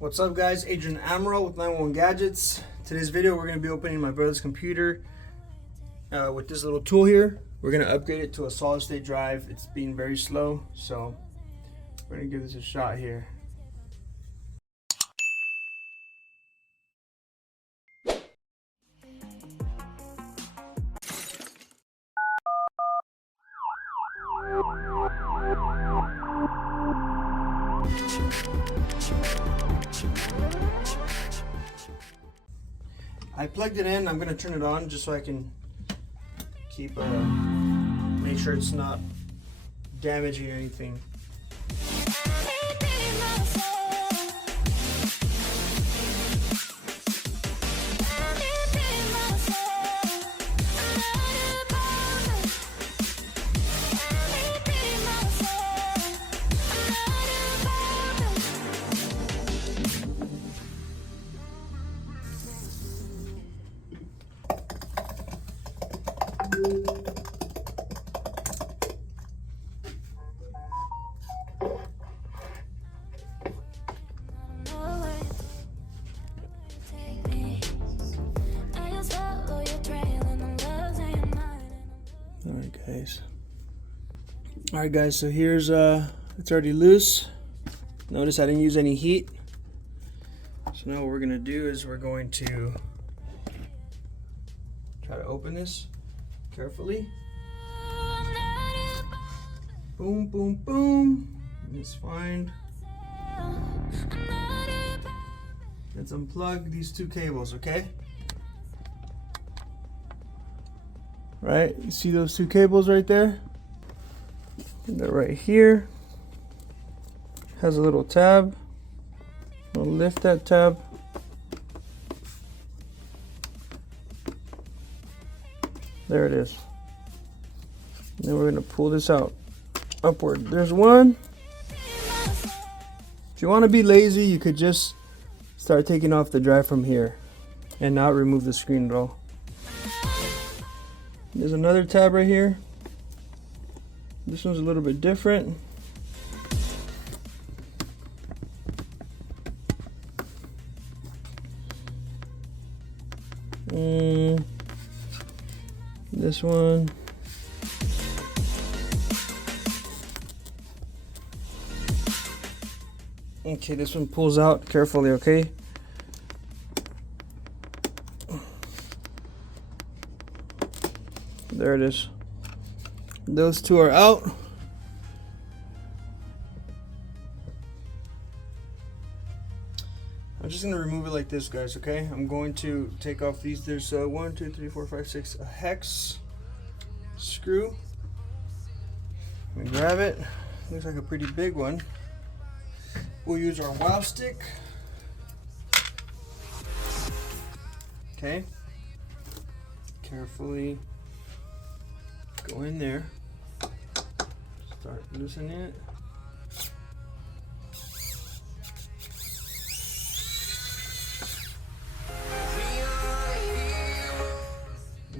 What's up guys, Adrian Amaral with 911 Gadgets. Today's video we're going to be opening my brother's computer with this little tool here. We're going to upgrade it to a solid state drive. It's being very slow, so we're going to give this a shot here. I plugged it in. I'm going to turn it on just so I can keep make sure it's not damaging anything. Alright guys, so here's it's already loose. Notice I didn't use any heat. So now what we're gonna do is we're going to try to open this carefully. Boom, boom, boom. It's fine. Let's unplug these two cables, okay? Right, you see those two cables right there? They're right here. Has a little tab. We'll lift that tab. There it is. And then we're going to pull this out upward. There's one. If you want to be lazy, you could just start taking off the drive from here and not remove the screen at all. There's another tab right here. This one's a little bit different. This one. Okay, this one pulls out carefully, okay? There it is. Those two are out. I'm just going to remove it like this, guys, okay? I'm going to take off these. There's 1, 2, 3, 4, 5, 6, a hex screw. Let me grab it. Looks like a pretty big one. We'll use our wow stick. Okay. Carefully go in there. Start loosening it.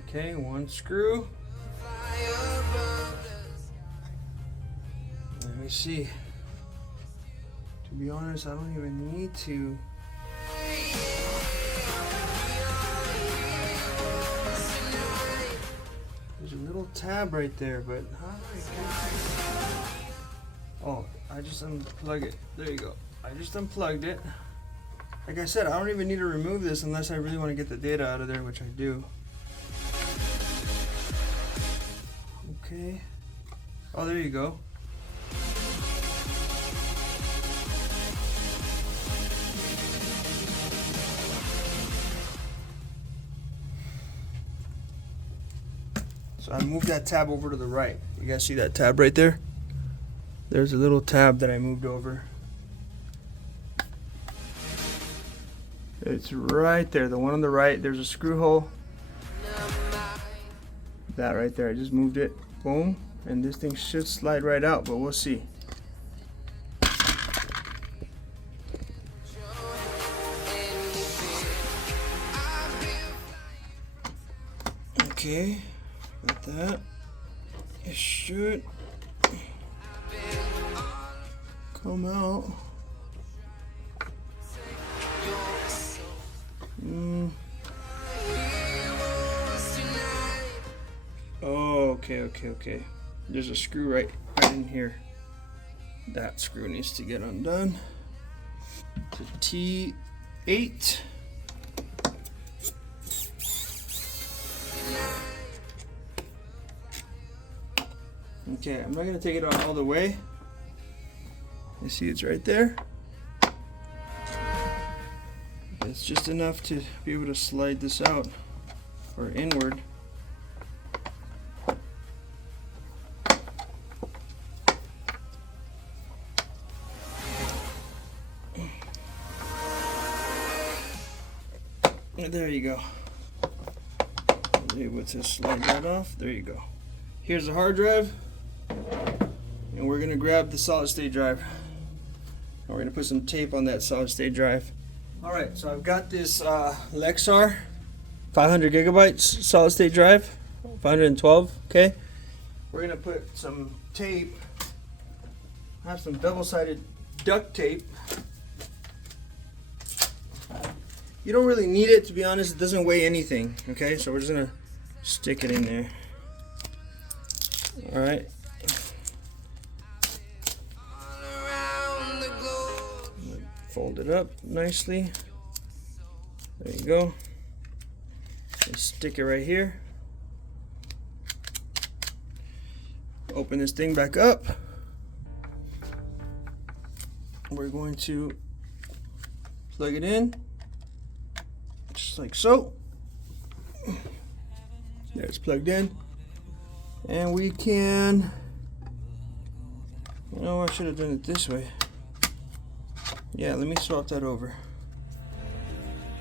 Okay, one screw. Let me see. To be honest, I don't even need to. There's a little tab right there, but oh, I just unplug it. There you go. I just unplugged it. Like I said, I don't even need to remove this unless I really want to get the data out of there, which I do. Okay. Oh, there you go. So I moved that tab over to the right. You guys see that tab right there? There's a little tab that I moved over. It's right there, the one on the right. There's a screw hole. That right there, I just moved it. Boom. And this thing should slide right out, but we'll see. Okay, got that. It should come out. Okay. There's a screw right in here. That screw needs to get undone. It's a T8. Okay, I'm not gonna take it out all the way. You see it's right there. It's just enough to be able to slide this out or inward. There you go. Able to slide that off. There you go. Here's the hard drive, and we're gonna grab the solid state drive. And we're gonna put some tape on that solid state drive. All right, so I've got this Lexar 500 gigabytes solid state drive, 512. Okay, we're gonna put some tape. I have some double-sided duct tape. You don't really need it, to be honest. It doesn't weigh anything. Okay, so we're just gonna stick it in there. All right. Fold it up nicely. There you go. And stick it right here. Open this thing back up. We're going to plug it in, just like so. There, it's plugged in. And we can, you know, I should have done it this way. Yeah, let me swap that over.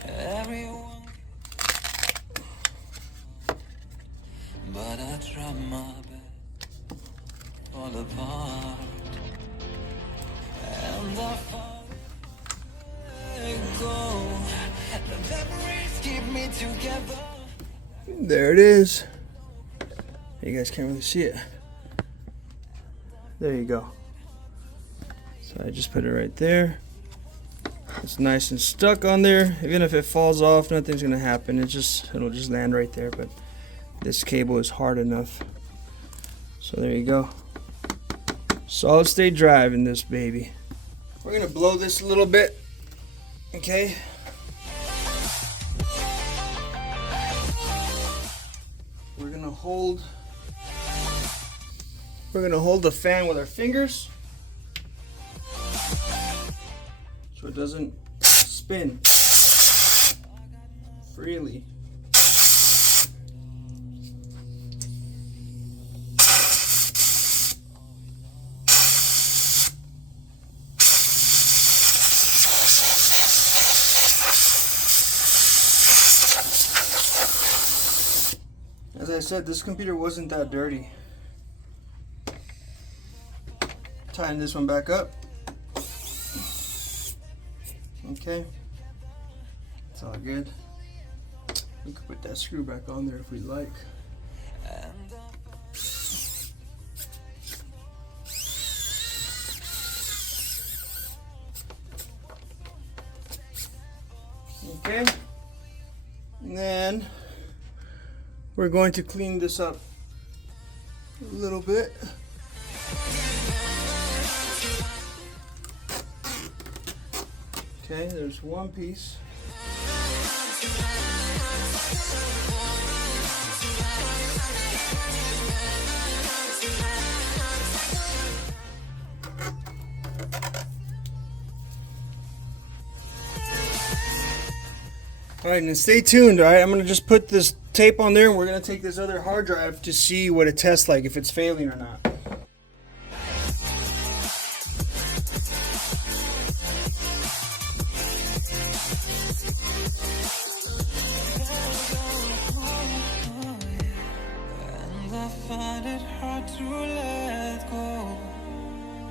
Everyone, but I try my best, fall apart, and I fall, go. The memories keep me together. There it is. You guys can't really see it. There you go. So I just put it right there. It's nice and stuck on there. Even if it falls off, nothing's gonna happen. It'll just land right there. But this cable is hard enough. So there you go. Solid state drive in this baby. We're gonna blow this a little bit. Okay. We're gonna hold the fan with our fingers so it doesn't spin freely. As I said, this computer wasn't that dirty. Tighten this one back up. Okay, it's all good. We can put that screw back on there if we like. Okay, and then we're going to clean this up a little bit. Okay, there's one piece. All right, and stay tuned. All right, I'm gonna just put this tape on there, and we're gonna take this other hard drive to see what it tests like, if it's failing or not.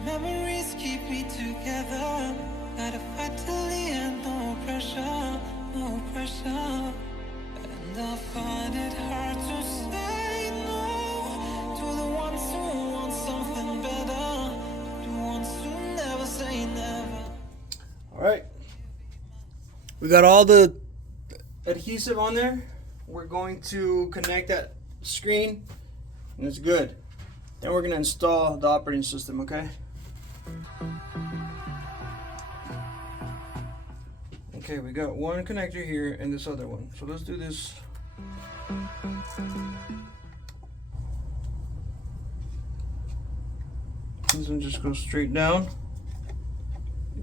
Memories keep me together. Gotta fight till the end, no pressure, no pressure. And I find it hard to say no to the ones who want something better, the ones who never say never. All right, we got all the adhesive on there. We're going to connect that screen and it's good. Then we're gonna install the operating system, okay? Okay, we got one connector here and this other one. So let's do this. This one just goes straight down.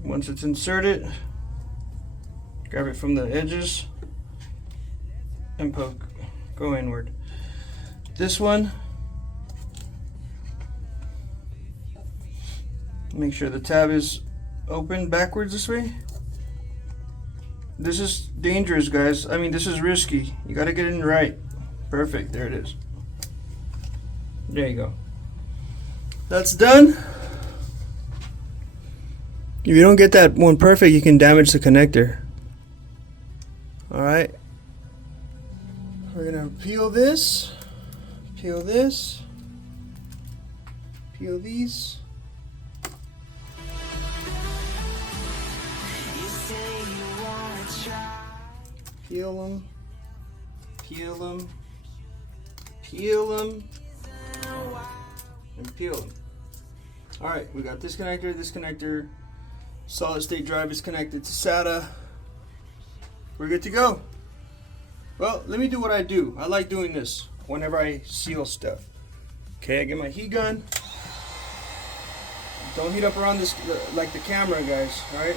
Once it's inserted, grab it from the edges and poke, go inward. This one, make sure the tab is open backwards this way. This is dangerous, guys. I mean, this is risky. You gotta get it in right. Perfect, there it is. There you go. That's done. If you don't get that one perfect, you can damage the connector. Alright. We're gonna peel this, peel this, peel these. Peel them, peel them, peel them, and peel them. Alright, we got this connector, solid state drive is connected to SATA. We're good to go. Well, let me do what I do. I like doing this whenever I seal stuff. Okay, I get my heat gun. Don't heat up around this like the camera, guys, alright?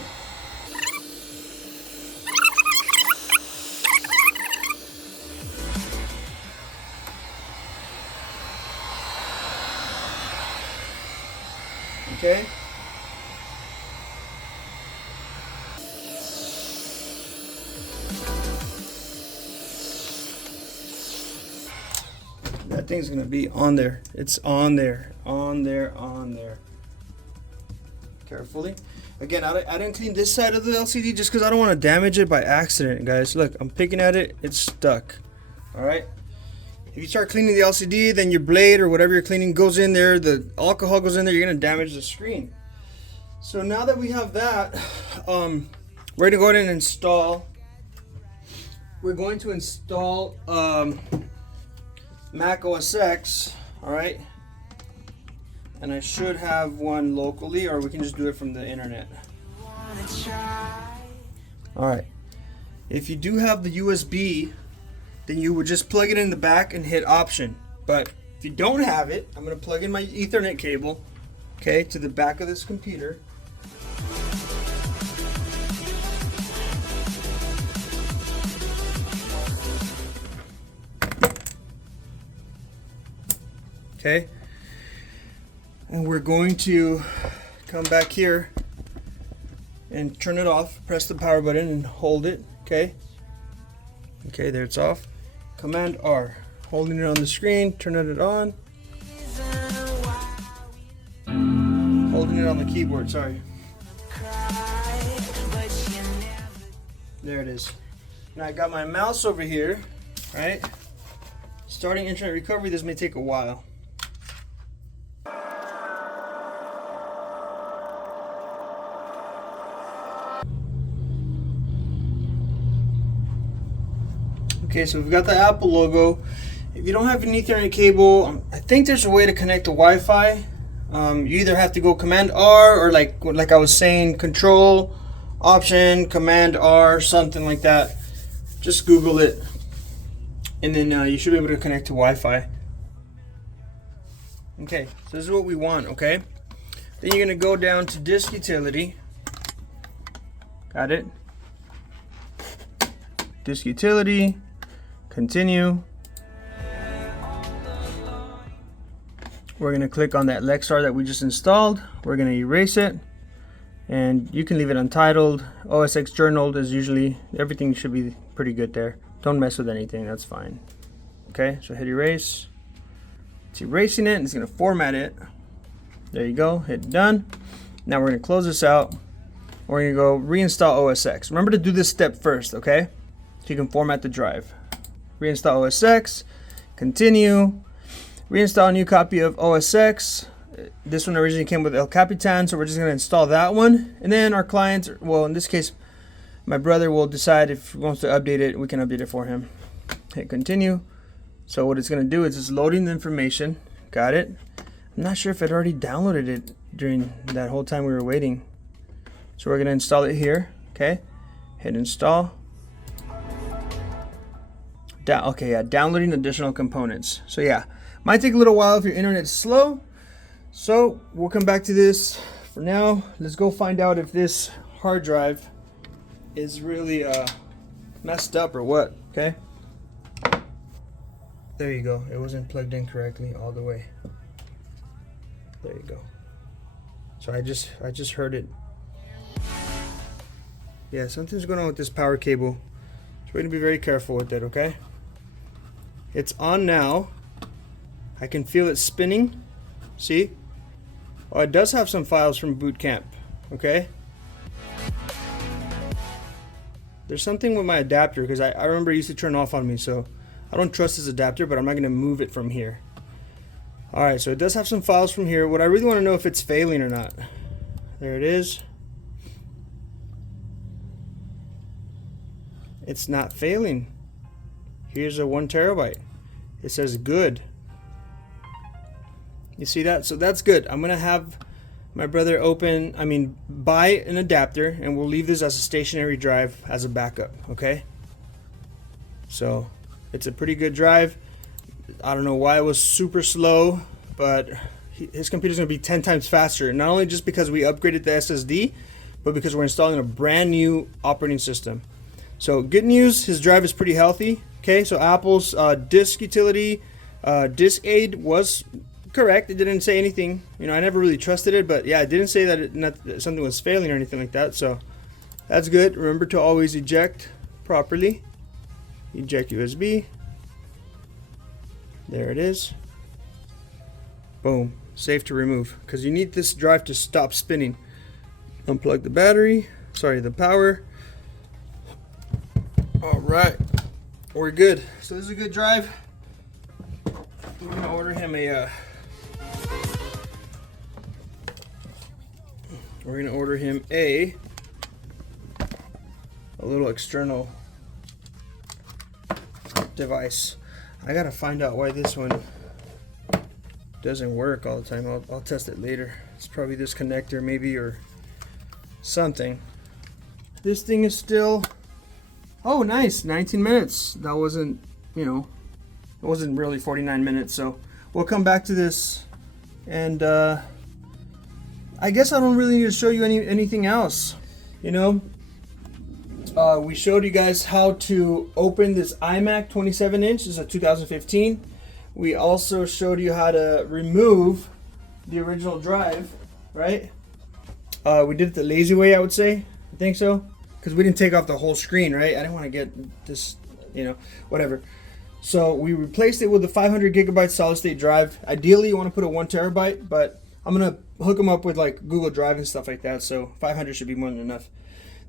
Okay. That thing's gonna be on there. It's on there, on there, on there. Carefully. Again, I didn't clean this side of the LCD just because I don't want to damage it by accident, guys. Look, I'm picking at it, it's stuck. All right. If you start cleaning the LCD, then your blade or whatever you're cleaning goes in there, the alcohol goes in there, you're gonna damage the screen. So now that we have that, we're gonna go ahead and install. We're going to install macOS X, all right? And I should have one locally, or we can just do it from the internet. All right. If you do have the USB, then you would just plug it in the back and hit option. But if you don't have it, I'm gonna plug in my Ethernet cable, okay, to the back of this computer. Okay, and we're going to come back here and turn it off. Press the power button and hold it. Okay, there it's off. Command R, holding it on the screen, turning it on, holding it on the keyboard, sorry. There it is. Now I got my mouse over here, right? Starting internet recovery, this may take a while. Okay, so we've got the Apple logo. If you don't have an Ethernet cable, I think there's a way to connect to Wi-Fi. You either have to go Command R or like I was saying, Control, Option, Command R, something like that. Just Google it, and then you should be able to connect to Wi-Fi. Okay, so this is what we want. Okay, then you're gonna go down to Disk Utility. Got it? Disk Utility. Continue. We're going to click on that Lexar that we just installed. We're going to erase it, and you can leave it untitled. OS X journaled is usually, everything should be pretty good there. Don't mess with anything, that's fine. Okay, so hit erase. It's erasing it, and it's going to format it. There you go, hit done. Now we're going to close this out. We're going to go reinstall OS X. Remember to do this step first, okay? So you can format the drive. Reinstall OS X, continue, reinstall a new copy of OS X. This one originally came with El Capitan, so we're just gonna install that one. And then our client, well in this case, my brother will decide if he wants to update it, we can update it for him. Hit continue. So what it's gonna do is it's loading the information. got it. I'm not sure if it already downloaded it during that whole time we were waiting. So we're gonna install it here, okay? Hit install. Okay, yeah, downloading additional components. So yeah, might take a little while if your internet's slow. So we'll come back to this. For now, let's go find out if this hard drive is really messed up or what, okay? There you go. It wasn't plugged in correctly all the way. There you go. So I just heard it. Yeah, something's going on with this power cable. So we're going to be very careful with it, okay? It's on now. I can feel it spinning. See? Oh, it does have some files from boot camp, okay? There's something with my adapter because I remember it used to turn off on me, so I don't trust this adapter, but I'm not going to move it from here. Alright, so it does have some files from here. What I really want to know if it's failing or not. There it is. It's not failing. Here's a 1 terabyte. It says good. You see that? So that's good. I'm going to have my brother buy an adapter, and we'll leave this as a stationary drive as a backup, okay? So it's a pretty good drive. I don't know why it was super slow, but his computer's going to be 10 times faster. Not only just because we upgraded the SSD, but because we're installing a brand new operating system. So good news, his drive is pretty healthy. Okay, so Apple's disk utility, disk aid was correct. It didn't say anything. You know, I never really trusted it, but yeah, it didn't say that something was failing or anything like that. So that's good. Remember to always eject properly. Eject USB. There it is. Boom. Safe to remove, because you need this drive to stop spinning. Unplug the battery. Sorry, the power. All right, we're good. So this is a good drive. We're gonna order him a. We're gonna order him a little external device. I gotta find out why this one doesn't work all the time. I'll test it later. It's probably this connector maybe or something. This thing is still, oh nice, 19 minutes. That wasn't, you know, it wasn't really 49 minutes. So we'll come back to this, and I guess I don't really need to show you anything else. You know, we showed you guys how to open this iMac 27-inch. This is a 2015. We also showed you how to remove the original drive, right? We did it the lazy way, I would say. I think so, because we didn't take off the whole screen, right? I didn't want to get this, you know, whatever. So we replaced it with a 500 gigabyte solid state drive. Ideally, you want to put a 1 terabyte, but I'm gonna hook them up with like Google Drive and stuff like that. So 500 should be more than enough.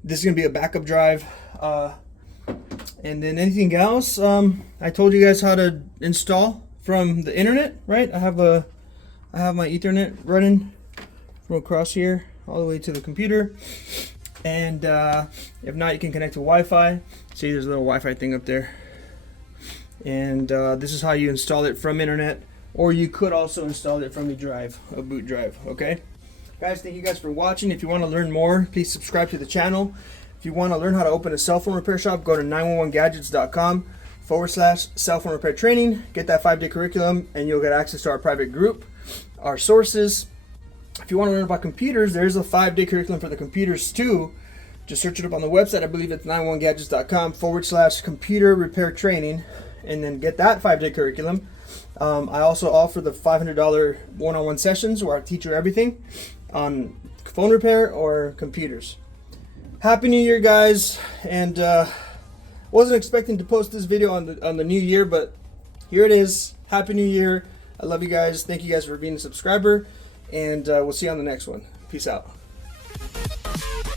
This is gonna be a backup drive, and then anything else. I told you guys how to install from the internet, right? I have my Ethernet running from across here all the way to the computer, and if not, you can connect to Wi-Fi. See, there's a little Wi-Fi thing up there, and this is how you install it from internet, or you could also install it from a drive, a boot drive. Okay, guys, thank you guys for watching. If you want to learn more, please subscribe to the channel. If you want to learn how to open a cell phone repair shop, go to 911gadgets.com/cell phone repair training. Get that 5-day curriculum, and you'll get access to our private group, our sources. If you want to learn about computers, there's a 5-day curriculum for the computers too. Just search it up on the website. I believe it's 911gadgets.com/computer repair training, and then get that 5-day curriculum. I also offer the $500 one-on-one sessions where I teach you everything on phone repair or computers. Happy New Year, guys, and wasn't expecting to post this video on the new year, but here it is. Happy New Year. I love you guys. Thank you guys for being a subscriber, and we'll see you on the next one. Peace out.